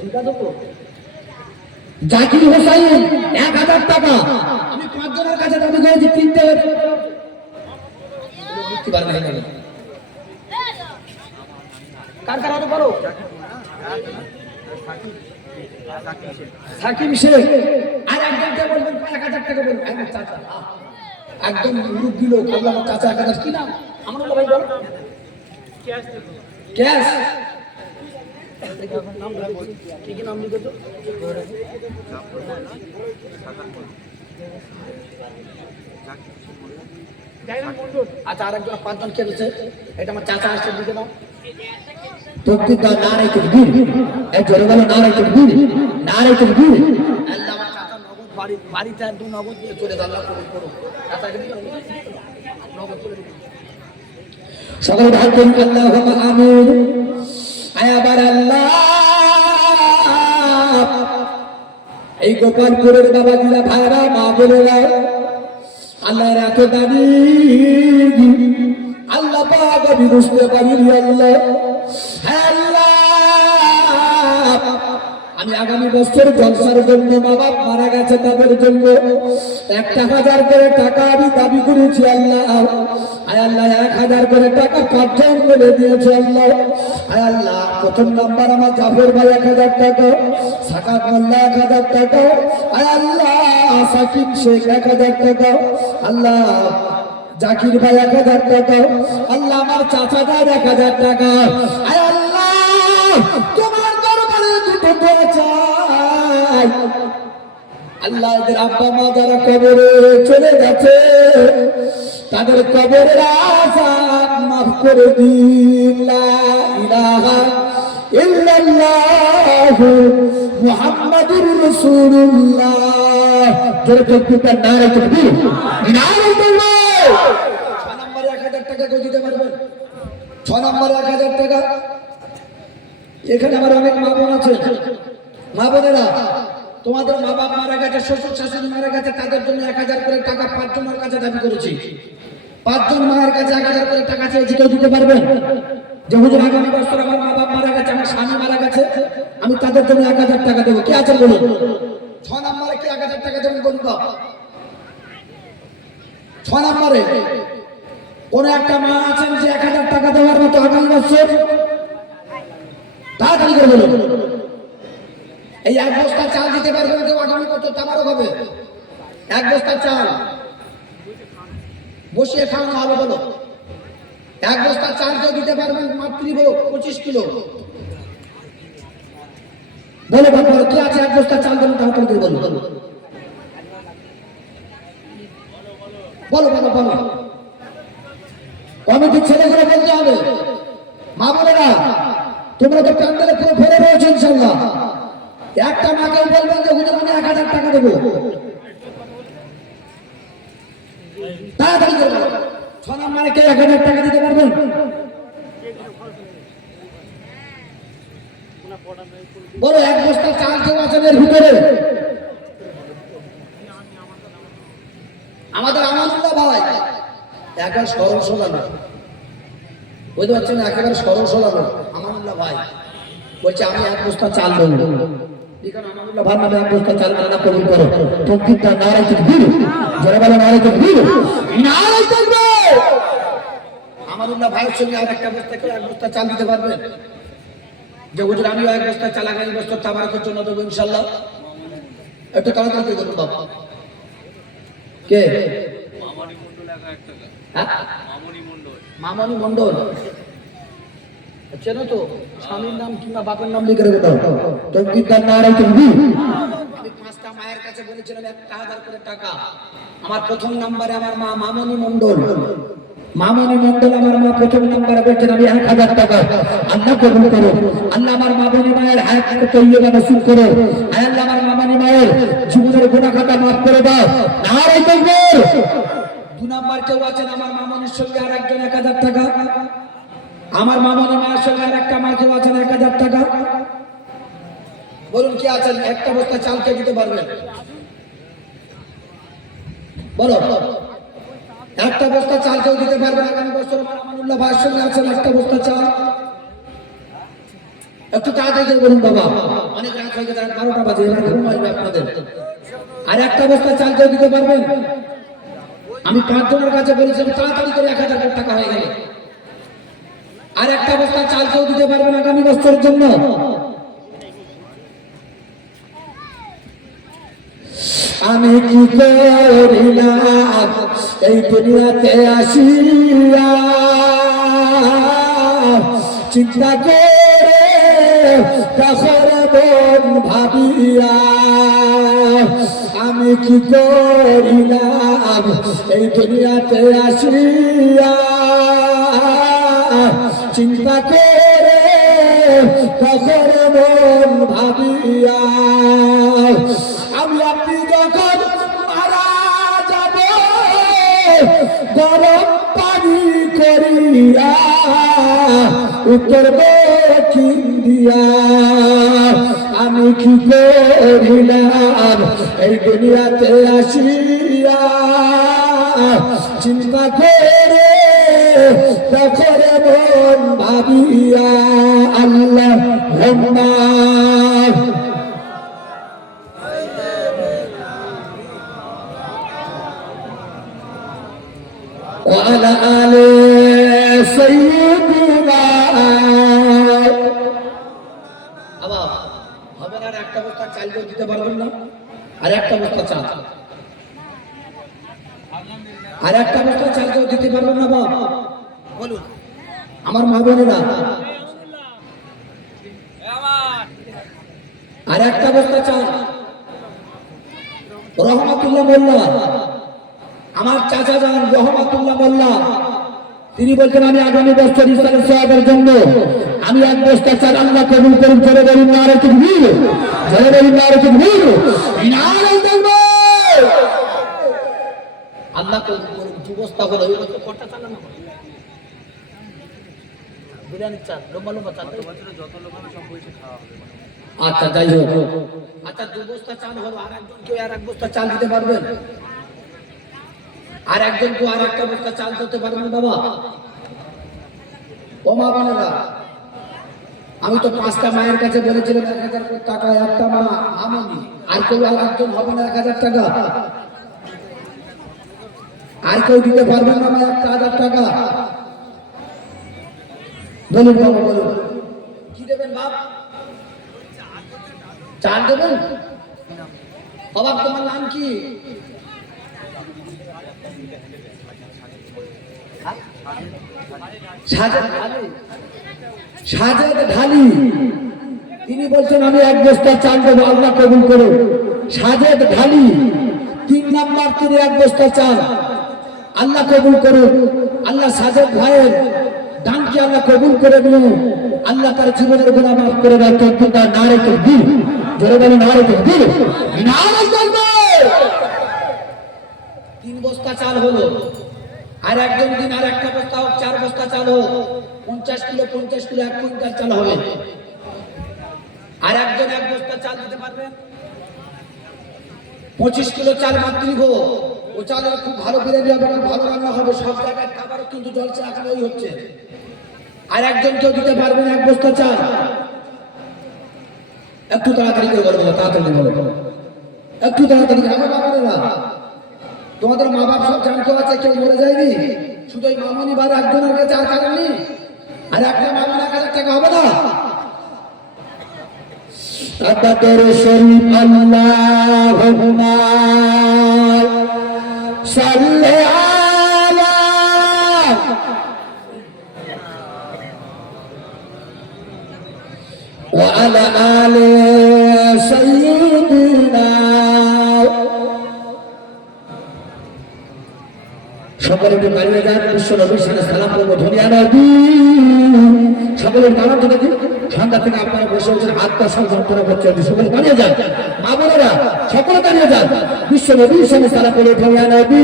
ঠিক আছে তো জাকির হোসাইন 1000 টাকা আমি 5 জনের কাছে দাবি করেছি কিনতে বুঝতে পারবে না কার কার আরো বলো সাকিব শেখ আর একজনকে বলবেন 1000 টাকা বলবেন আমার চাচা একদম মুরব্বি লোক আল্লাহ আমার চাচা 1000 কি নাম আমার ভাই বল ক্যাশ নাম কি কি নাম লিখে তো আচ্ছা আরেকজন 5 জন কে দিচ্ছে এটা আমার চাচা আসছে দিতে দাও তকবীর দাও নারে তাকবীর এই জোরে বলো নারে তাকবীর আল্লাহ আমার চাচা নগদ বাড়িতে একদম নগদ দিয়ে চলে দাও আল্লাহ কবুল করো চাচাকে নগদ করে দিও সকলে ভাগ করুন আল্লাহুম্মা আমিন আয়াবার আল্লাহ এই গোপালপুরের বাবাজিরা ভাইরা মা বোনেরা আল্লাহর এত দাবি আল্লাহ পাক আমি বুঝতে পারি আল্লাহ আল্লাহ আমি আগামী বছর জলসার জন্য মা বাপ মারা গেছে তাদের জন্য 1000 করে টাকা আমি দাবি করেছি আল্লাহ আয় আল্লাহ 1000 করে টাকা 5 জন বলে দিয়েছে আল্লাহ আয় আল্লাহ প্রথম নাম্বার আমার জাফর ভাই 1000 টাকা সাকাত মোল্লা 1000 টাকা আয় আল্লাহ সাকিব শেখ 1000 টাকা আল্লাহ জাকির ভাই 1000 টাকা আল্লাহ আমার চাচাদার 1000 টাকা আয় আল্লাহ তোমার দরবারে দুটো দোয়া চাই আল্লাহ এদের আব্বা মা যারা কবরে চলে গেছে তাদের কবরের আযাব মাফ করে দিন লা ইলাহা ইল্লাল্লাহু মুহাম্মাদুর রাসূলুল্লাহ জোরে তাকবীর নারে তাকবীর 6 নম্বরে 1000 টাকা করে দিতে পারবেন 6 নম্বরে 1000 টাকা এখানে আমার অনেক মা বোন আছে মা বোনেরা তোমাদের মা বাপ মারা গেছে শ্বশুর শাশুড়ি মারা গেছে তাদের জন্য 1000 করে টাকা 5 জনের কাছে দাবি করেছি 5 জন মায়ের কাছে 1000 করে টাকা চেয়েছি কেউ দিতে পারবেন যে হুজুর আগামী বছর আমার মা বাপ মারা গেছে আমার স্বামী মারা গেছে আমি তাদের জন্য 1000 টাকা দেবো কে আছেন বলুন 6 নম্বরে কি 1000 টাকা দেবেন বলুন তো 6 নম্বরে কোন একটা মা আছেন যে 1000 টাকা দেওয়ার মতো আগামী বছর তাড়াতাড়ি করে বলুন এই এক বস্তা চাল দিতে পারবেন কেউ আগামী বছর তামারও হবে এক বস্তা চাল বসিয়ে খাওয়ানো হবে বলো এক বস্তা চাল কেউ দিতে পারবেন মাতৃভোগ 25 কিলো বলে ভালো কি আছে এক বস্তা চাল দেবেন তাড়াতাড়ি করে বলুন বলো বলো বলো কমিটির ছেলেগুলো বলতে হবে মা বোনেরা তোমরা তো প্যান্ডেলে পুরো ভরে রয়েছে ইনশাআল্লাহ একটা মাকে বলবেন যে হুজুর আমি 1000 টাকা দেবো তাড়াতাড়ি করে 6 নম্বরে কে 1000 টাকা দিতে পারবেন বলো এক বস্তা চাল কেউ আছেন এর ভিতরে আমাদের আমানুল্লাহ ভাই একা সরল সোলানো বুঝতে পারছেন একেবারে সরল সোলানো আমানুল্লাহ ভাই বলছে আমি এক বস্তা চাল দেবো আমানুল্লাহ ভাই নামে এক বস্তা চাল আল্লাহ কবুল করো তাকবীর নারে তাকবীর জোরে বলো নারে তাকবীর নারে তাকবীর আমানুল্লাহ ভাইয়ের সঙ্গে আর একটা বস্তা করে এক বস্তা চাল দিতে পারবেন যে হুজুর আমিও এক বস্তা চাল আগামী বছর তাবারকের জন্য দেবো ইনশাআল্লাহ একটু তাড়াতাড়ি করুন বাবা কে মামনি মণ্ডল 1000 টাকা মামনি মণ্ডল চেনো তো স্বামীর নাম কিংবা বাপের নাম লিখে রেখে দাও তাকবীর নারে তাকবীর আমি 5টা মায়ের কাছে বলেছিলাম 1000 করে টাকা আমার প্রথম নম্বরে আমার মা মামনি মণ্ডল আমার মা প্রথম নম্বরে বলছেন আমি 1000 টাকা আল্লাহ কবুল করো আল্লাহ আমার মামনি মায়ের হায়াত তৈয়বা নসিব করো আল্লাহ আমার মামনি মায়ের জীবনের গুনাহ খাতা মাফ করে দাও নারে তাকবীর 2 নম্বর কেউ আছেন আমার মামনির সঙ্গে আর একজন 1000 টাকা আমার মামনি মায়ের সঙ্গে আর একটা মা কেউ আছেন 1000 টাকা বলুন কি আছেন একটা বস্তা চাল কে দিতে পারবেন বলো একটা বস্তা চাল কেউ দিতে পারবেন আগামী বছর আমার আমানুল্লাহ ভাইয়ের সঙ্গে আছেন একটা বস্তা চাল একটু তাড়াতাড়ি করে বলুন বাবা, অনেক রাত হয়ে গেছে, 12টা বাজে, এবার ঘুম আসবে আপনাদের। আর একটা বস্তা চাল কেউ দিতে পারবেন? আমি 5 জনের কাছে বলেছিলাম তাড়াতাড়ি করে 1000 টাকা হয়ে গেল। আর একটা বস্তা চাল কেউ দিতে পারবেন আগামী বছরের জন্য? আমি কি করিলাম এই দুনিয়াতে আসিয়া, চিন্তা করে কাফর মন ভাবিয়া। আমি কি করিলাম এই দুনিয়াতে আসিয়া, চিন্তা করে কাফর মন ভাবিয়া। আমি আপনি যখন মারা যাব গরম পানি করিয়া উত্তর দক্ষিণ দিয়া। আমি কি করিলাম এই দুনিয়াতে আসিয়া, চিন্তা করে তখন মন ভাবিয়া। আল্লাহ وعلى آل سيدنا। আবার হবে না, একটা বস্তা চাল দিতে পারবেন না? আর একটা বস্তা চাল, আর একটা বস্তা চাল কেউ দিতে পারবেন না বাবা? বলুন আমার মা বোনেরা। আর একটা বস্তা চাল। রহমাতুল্লাহ মোল্লা, আমার চাচা যান রহমাতুল্লাহ মোল্লা, তিনি বলছেন আমি আগামী বছর ইসলামের সওয়াবের জন্য আমি 1 বস্তা চাল আল্লাহ কবুল করুন। জোরে বলুন নারে তাকবীর, জোরে বলুন নারে তাকবীর, নারে তাকবীর। আল্লাহ কবুল করুন। 2 বস্তা হলো, এই বছর কটা চাল না বিরিয়ানি চাল, লম্বা লম্বা চাল, যত লোক হবে সব বসে খাওয়া হবে। আচ্ছা যাই হোক, আচ্ছা 2 বস্তা চাল হলো। আর একজন কেউ আর 1 বস্তা চাল দিতে পারবেন? আর একজন কেউ আর একটা বস্তা চাল দিতে পারবেন বাবা? ও মা বোনেরা, আমি তো 5টা মায়ের কাছে বলেছিলাম 1000 টাকা, একটা মা আমনি। আর কেউ আর একজন হবে না 1000 টাকা? আর কেউ দিতে পারবেন না মা 1000 টাকা? বলুন বাবা, বলুন কি দেবেন বাপ? চাল দেবেন? বাবা তোমার নাম কি? সাজেদ ঢালি। তিনি বলছেন আমি 1 বস্তা চাল দেবো, আল্লাহ কবুল করুন। সাজেদ ঢালি 3 নাম্বার, তিনি 1 বস্তা চাল, আল্লাহ কবুল করুন। আল্লাহ সাজেদ ভাইয়ের দানকে আল্লাহ কবুল করে দিন। আল্লাহ তার জীবনের গুনাহ মাফ করে দেয়। তার নারে তাকবীর, জোরে বলেন নারে তাকবীর, নারে তাকবীর। 3 বস্তা চাল হলো। আর একজন দিন আর একটা বস্তা হোক, 4 বস্তা চাল হোক, 50 কিলো 1 কুইন্টাল চাল হবে। আর একজন 1 বস্তা চাল দিতে পারবেন? 25 কিলো চাল মাতৃভোগ, ও চালের খুব ভালো বিরিয়ানি হবে, খুব ভালো রান্না হবে, সব জায়গায় খাবারও কিন্তু জলসা এখন ওই হচ্ছে। আর একজন কেউ দিতে পারবেন 1 বস্তা চাল? একটু তাড়াতাড়ি করে বলবো, তাড়াতাড়ি বলো, একটু তাড়াতাড়ি। আমার বাবারা, তোমাদের মা বাপ সব জানতে আছে, কেউ মরে যায়নি, শুধু ওই মামনি বার একজনের কাছে আর কারণে। আর একটা মামনি 1000 টাকা হবে না? তাদের শরীফ আল্লাহুম্মা সাল্লি আলা ওয়া আলা আলি সাইয়্যিদিনা। সকলে একটু দাঁড়িয়ে যান, বিশ্ব নবীর সাথে সালাম করবো। ধনিয়া নবী সকলের দাঁড়াতে দেখি, সন্ধ্যা থেকে আপনারা বসে হচ্ছেন, আত্মা সম্পর্ক করছেন। সকলে দাঁড়িয়ে যান, মা বোনেরা সকলে দাঁড়িয়ে যান, বিশ্ব নবীর সাথে সালাম করবো। ধনিয়া নবী